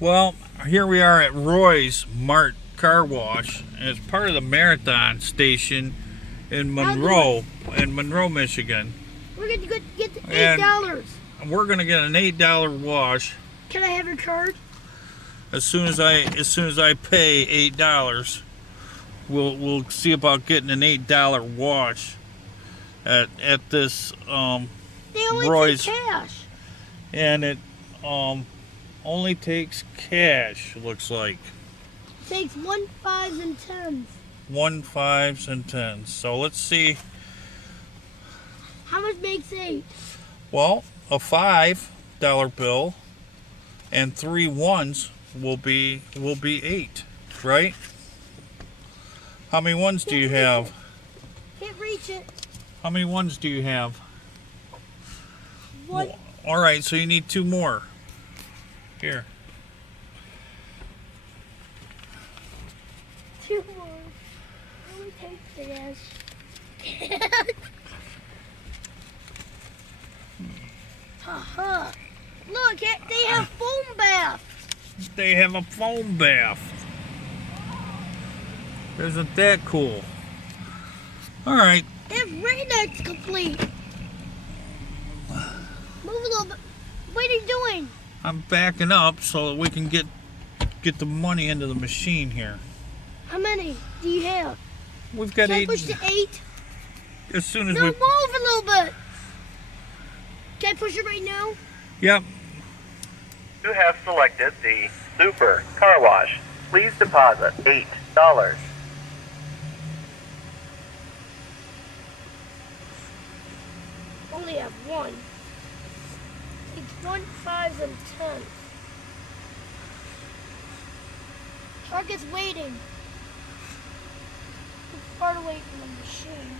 Well, here we are at Roy's Mart Car Wash, and it's part of the Marathon Station in Monroe, Michigan. We're gonna get the And $8. we're gonna get an $8 wash Can I have your card? as soon as I pay $8. We'll see about getting an $8 wash at this They only Roy's, take cash. and it only takes cash. Looks like Takes 1, 5s, and 10s. 1, 5s, and 10s. So let's see. How much makes 8? Well, a $5 bill and 3 ones will be 8, right? How many ones do you have? Can't reach it. How many ones do you have? 1. Well, all right, so you need 2 more. Here. 2 more. Only takes cash. Haha. Look, they have foam bath. They have a foam bath. Isn't that cool? All right. They have Rain-X complete. Move a little bit. What are you doing? I'm backing up so that we can get the money into the machine here. How many do you have? We've got Can 8. I push to 8? As soon as No, we. move a little bit. Can I push it right now? Yep. You have selected the Super Car Wash. Please deposit $8. Only have 1. It's 1, 5s, and 10s. Truck is waiting. It's far away from the machine.